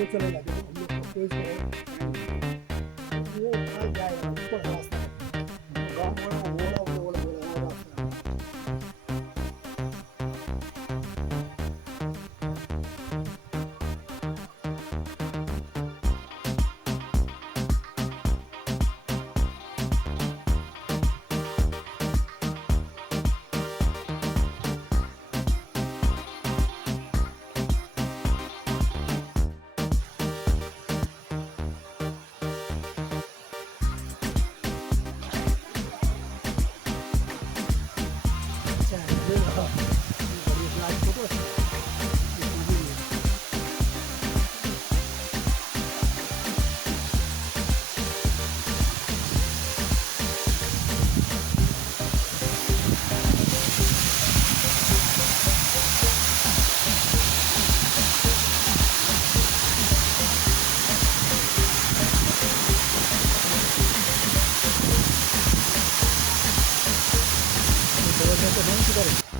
वो चलेगा देखो हम लोग को कोई से वो खाल जाएगा ऊपर का रास्ता है वो गाँव वाला वो रास्ता है अच्छा है ये रहा ये बढ़िया फ्लैट फोटो है ये टीवी में ये जबरदस्त है ना किधर है